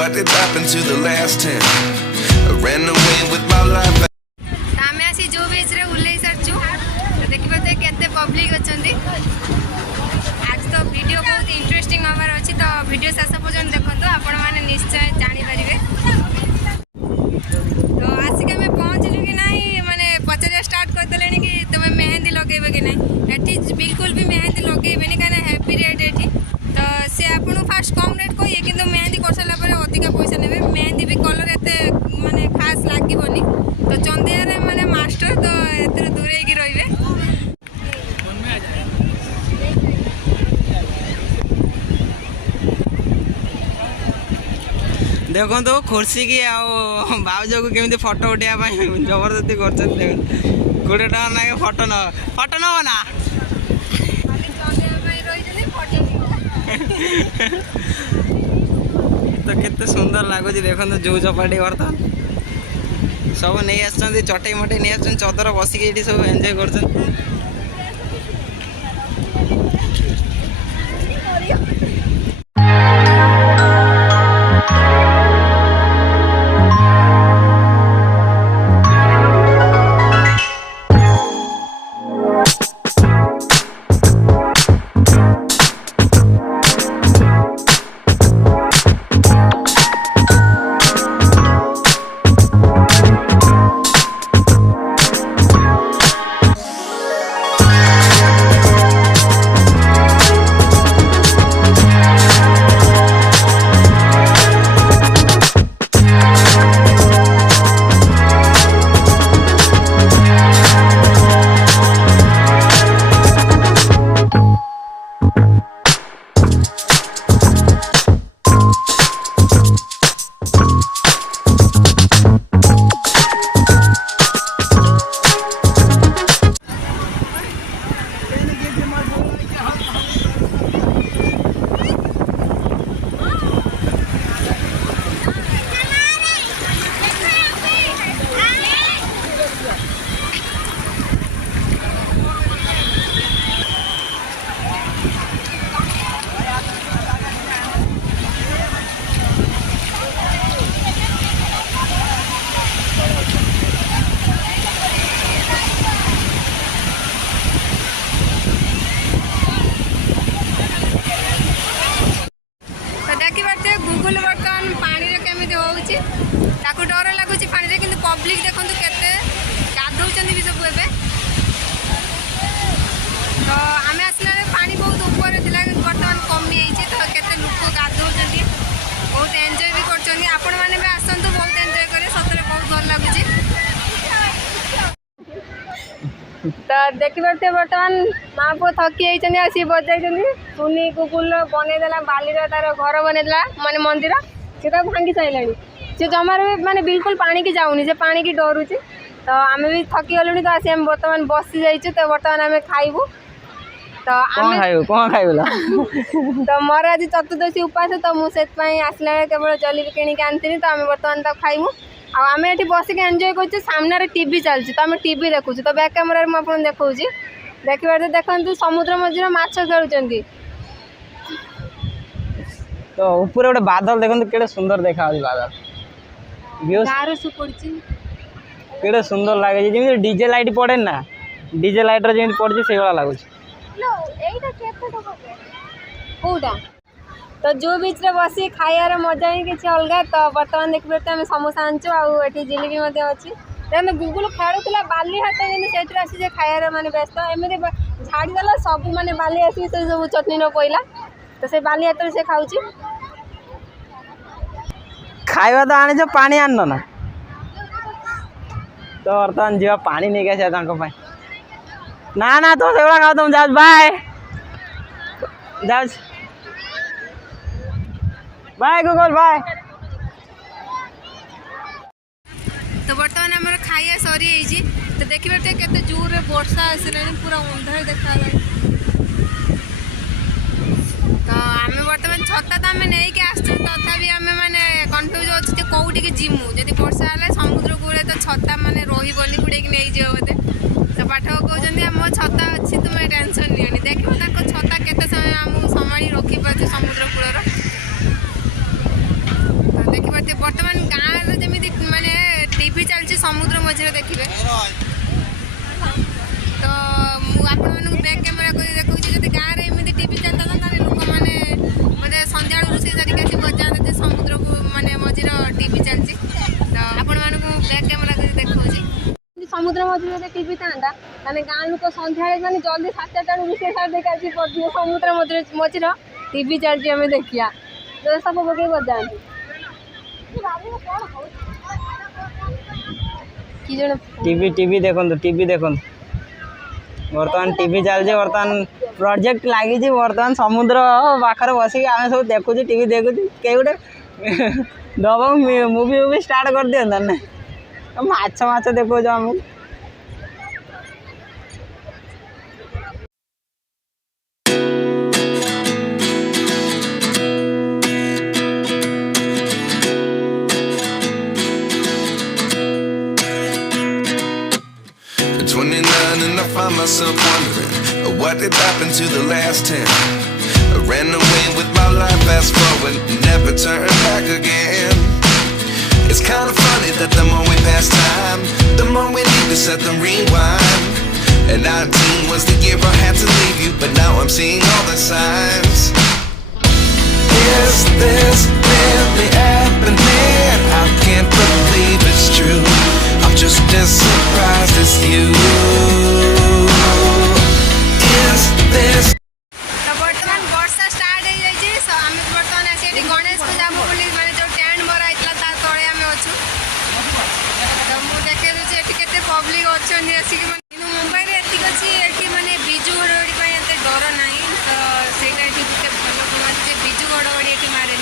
what did happen to the last 10? I ran away with my life. आमे आसी जो बीच रे उल्लै सरचु तो देखि पते केते पब्लिक अछंती। आज तो वीडियो बहुत इंटरेस्टिंग हमार अछि तो वीडियो शेष पर्यंत देखंतु आपण माने निश्चय जानि परिबे। तो आसिक हमें पहुंचलु कि नाही माने पचरे स्टार्ट कर देलेनी कि तमे मेहंदी लगेबे कि नाही। एठी बिल्कुल भी मेहंदी लगेबेनी काना हैप्पी रेट एठी। तो से आपन फास्ट कम रेट कहिए किंतु मेहंदी करसला परे अधिक पैसा नेबे। मेहंदी भी कलर एते माने खास लागिबोनी। तो चंदिया रे माने मास्टर तो एते दूरे की रहिबे। देखो तो खुर्सी की बाउज को केमी फोटो उठा जबरदस्ती कर कोड़े टाँग ना फोटो न ना तो केते सुंदर लगुच देखो जुहू चौपाटी बर्तमान सब नहीं आसछन चटई मटई नहीं आसछन चदर बसिक ये सब एंजॉय कर। डर लगुच पानी कि पब्लिक देखो केते गाधौं भी सब ए तो आम आसला पानी बहुत ऊपर था बर्तमान कमी तो केते लोक गाधौं बहुत एंजॉय भी कर आपण मैंने भी आसतु बहुत एंजॉय करे सतरे बहुत भल लगुच। तो देखिए बर्तमान माँ पुओ थकी सी बजाई सुनी कुकुल बनईदेला बाली तार घर बनईदेला माने मंदिर से भांगी सारे सी जमार भी माने बिल्कुल पानी की जाऊनी से पानी की डरुची। तो आम भी थकी गलुनी तो आम बर्तमान बसी जाइए तो बर्तमान आम खाइबू। तो तो मोर आज चतुर्दशी उपास तो मुझे आसला केवल जलेबी किणिक आनी तो आम बर्तमान तो खाइबू। आम ये बसिक एंजॉय कर सामने टीवी चलती तो आम टीवी देखु तो बैक कैमेरा मुझे देखा देखिए देखते समुद्र मझे माछ खेलुंट तो ऊपर गोटे बादल देखो केड़े सुंदर देखा बादल केड़े सुंदर लगे जमी डीजे लाइट पड़े ना डीजे लाइट जमी पड़े से लगुच। तो जो बीच रे बसी खाइबार मजा ही किसी अलग। तो बर्तमान देखिए आम समोसा आनचु आठी जिलेबी अच्छी तो गुगुल खेलुला बाली हाथ से आसी खाइबार माने व्यस्त एमती झाड़ीदेला सब माने बाली आसी सब चटनी न पड़ा तो से बाली हाथ से खाऊँ खाइबा तो आने पानी आन ना तो बर्तमान जी पानी नहीं कैसे ना ना तो से खाओ तुम जाओ बाय जाओ बाय गुगल बाय। तो बर्तमान आम खाइया सरी तो देखिए केते जोर वर्षा आसला पूरा अंधार देखा तो आम बर्तमान छता तो आम नहीं आसचु तथापि आम मैंने कन्फ्यूज अच्छे कौटी की जीमु जब वर्षा है समुद्र कूले तो छता मैंने रही गुड़े नहीं जाओ बोते तो पाठक कहते मो छता अच्छी तुम्हें टेंशन नहीं देखिए छता केते समय आमको संभाली रखी पार्छ समुद्र कूलर। बर्तमान गाँव जमी माने टीवी चलती समुद्र मझे देखिए तो मुझे बैक कैमेरा कर देखा जब गाँव में एमती टीवी चलता था लोक मैंने मतलब सन्ध्या रोषे सारिक आसी बजाते समुद्र को माने मझे टीवी चलती तो आपण मानक बैक कैमेरा कर देखा समुद्र मझे टीवी था गाँव लोक सन्ध्या मैंने जल्दी 7-8 रोषे सार देखा पड़े समुद्र मझे टीवी चलती आम देखिया तो सब पकड़ बजाते टीवी देखो बर्तमान टीवी चलছে बर्तमान प्रोजेक्ट लगी बर्तमान समुद्र पाखर बसिक आम सब देखु टीवी देखु कई गोटे दब मूवी स्टार्ट कर दिया ना माछ देखो आमको And I find myself wondering what did happen to the last 10. I ran away with my life, fast forward, never turn back again. It's kind of funny that the more we pass time, the more we need to set the rewind. And 19 was the year I had to leave you, but now I'm seeing all the signs. Is this really happening? I can't believe it's true. I'm just as surprised as you. Is this? तो बर्तमान वर्षा start हो जाइए सो आम बर्तमान आसी गणेश पूजा बोली माने जो टेंट मरा होता ता तले आम अच्छु तो मुझे देखे दूसरी ये केते पब्लिक अच्छा आसिक मुंबई में एतिक अच्छी ये माने बिजु घड़घड़ी एत डर ना तो सहीटा ये भल मारे बिजु घड़घड़ी ये मारे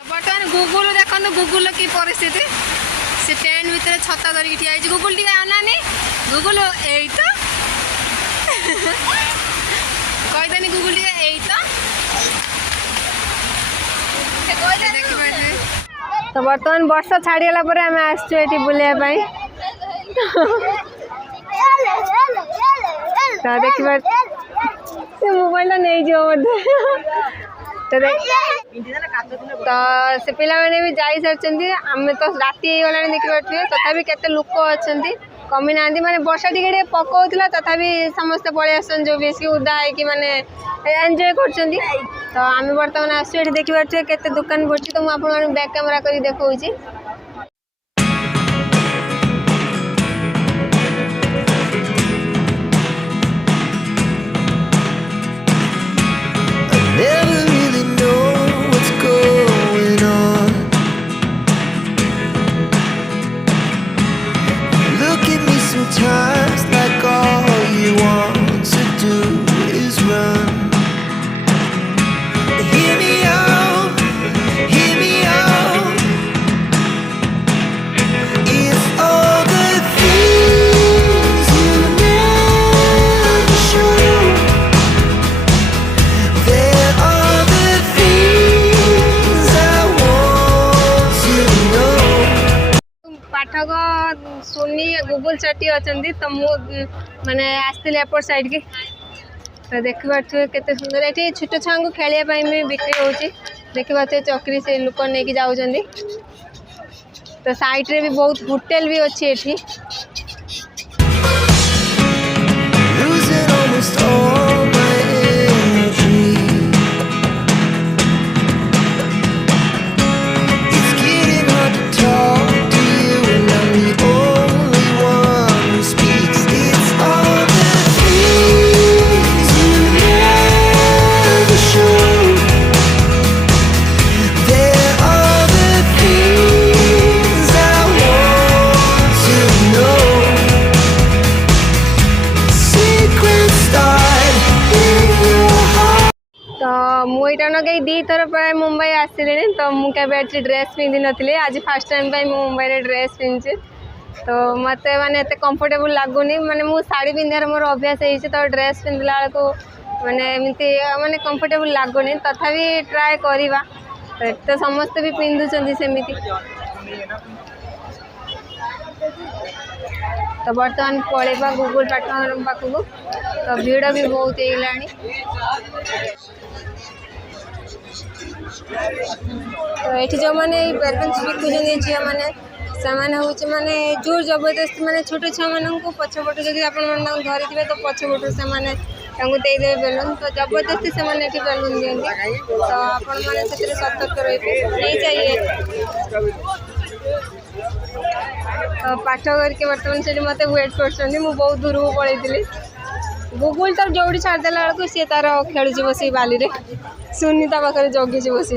बर्तमान गुगुल देखो गुगुल की परिस्थिति से टेंट भितर छता धरिक ठिया गुगुल टी अनानी गुगुल यही तो कहीदेनी गुगुल टी यही तो बर्तमान वर्षा छाड़ीगला पर आम आसुँ बुलायापाई तो देखिए मोबाइल नहीं जो तो से पिला मैंने भी जाई सारी आम तो राति गला देखिए तथापि केते लोक अच्छा कमी ना माने वर्षा टिके पकाउला तथापि समस्ते पलि आसन जो बेसी उदा है कि माने एंजॉय कर तो आम बर्तमान आसु ये देखिए केते दुकान पड़ी तो मुझे बैक कैमेरा कर देखा Never really know what's going on. Look at me sometimes like all you want to do is run. Hear me out, hear me out. It's all the things you never show. पाठक सुनी गुगुल चटी अच्छा तो मैंने आसती एपट side की तो देखिए केते सुंदर ये छोट छुआ को खेलवाई भी बिक्री होची देखिए चक्री से लोक नहीं जाऊँ तो साइड रे भी बहुत होटेल भी अच्छी ये Losing almost all my energy. It's getting hard to talk to you, and I'm the only one who speaks. It's all the things you never show. They're all the things I want to know. Secrets start in your heart. तो मुझे कई दी थर प्राय मुंबई आसली तो मुझे dress पिंधि नी आज fast time Mumbai रे ड्रेस पिंधि तो मत माने कंफर्टेबल लगुनि माने मु साड़ी पिंधार मोर अभ्यास है तो ड्रेस पिंधला बेलू माने एमती माने कंफर्टेबल लगुनि तथापि ट्राए करवा तो समस्ते भी पिंधुंट सेमती तो बर्तमान पलैबा गुगुल पाठक पाखक तो भिड़ भी बहुत होगा तो ये जो मैंने बेलून्स बिकुन झील मैंने से माने जोर जबरदस्ती माने छोट छुआ मान को पछपट जब आप धरी थे तो पछपट से देदेवे बेलून तो जबरदस्ती से बेलून दिखती तो आपण मैंने सतर्क रही नहीं चाहिए। तो पाठ करके बर्तमान से मत वेट कर बहुत दूर को पलैली गुगुल तो जोड़ी छाड़देला बेलू सी तार खेलुची बस बाली रे सुनी ता पाखे जगी बस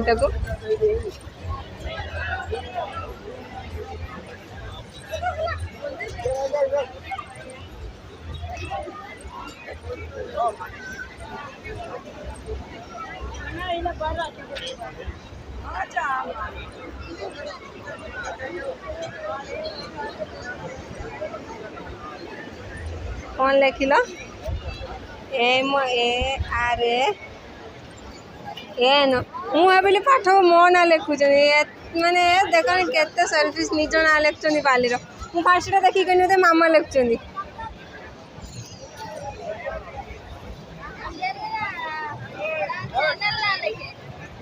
कौन लिखिल एन मु भाविली पाठ मो ना लिखुच माने देख के सेल्फिश निज ना लिखुं बाली मु फास्ट देखिए मामा लिखुं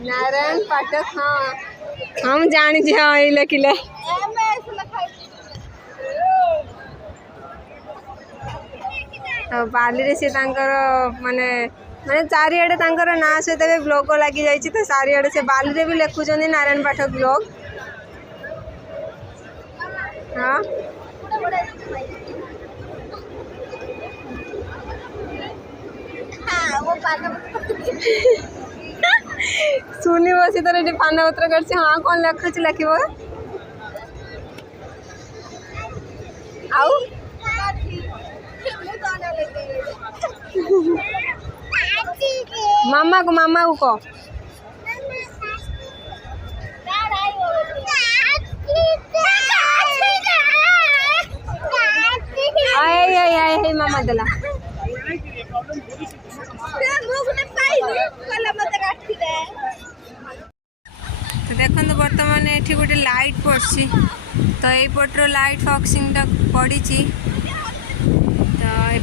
नारायण पाठक हाँ हम जानी हाँ ये लिखिले तो बाली रे से माने माने चारिआडे ना सहित ब्लॉग लगी जाइए तो चारिआडे से बाली रे भी लिखुं नारायण पाठक ब्लॉग हाँ सुनी बसी तो ये पान पत्र कर हाँ कौन लिखुच लिख आउ मामा को कह आए मामा देला तो देखो बर्तमान ये गोटे लाइट पड़ी तो ये पटर लाइट फॉक्सिंग पड़ी तो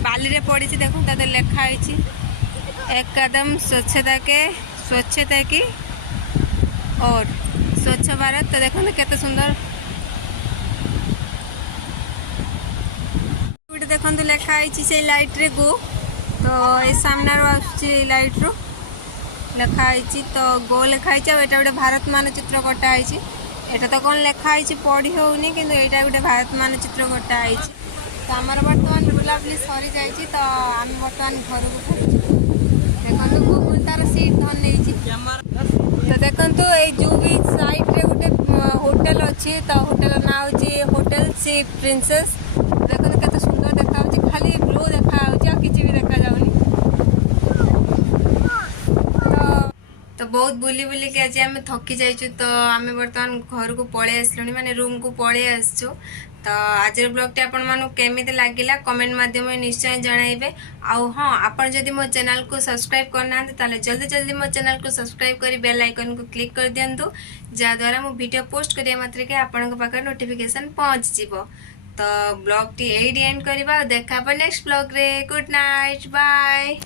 बाली रे पड़ी देखो ताते लिखाई एकदम स्वच्छता की और स्वच्छ भारत तो देखो केते सुंदर देखो लिखाई से लाइट रे गो तो ये सामने लाइट रू लिखाई तो गो लिखाई एटा गोटे भारत मानचित्र कटाई एटा तो कौन लिखाई पढ़ी होनी कि यहाँ गोटे भारत मानचित्र कटाई तो आमर बर्तमान बुलाबुली सरी जाइए तो आम बर्तमान घर को देखो गुगुल तार सीट धन नहीं तो देखो ये जूहू बीच साइड रे गोटे होटेल अच्छी तो होटेल ना हूँ होटेल सी प्रिंसेस देखो केते सुंदर देखा खाली ब्लू देखा किसी भी देखा जाऊनी तो बहुत बुली बुली के आज आम थकी जाइचु तो आम बर्तमान घर को पलि आसलुनी माने रूम को पलि आसचु तो आज ब्लॉग आपण मानू केमी लगिला कमेंट माध्यम निश्चय जनइबे आउ हाँ आपण जदि मो चैनल को सब्सक्राइब करना ताले जल्दी जल्दी मो चैनल को सब्सक्राइब कर बेल आइकन को क्लिक कर दिंतु जहाँद्वारा मो वीडियो पोस्ट करिया मात्र के आपण पाखे नोटिफिकेशन पहुँच जिवो तो ब्लॉग टी एंड करवा देखा नेक्स्ट ब्लॉग रे गुड नाइट बाय।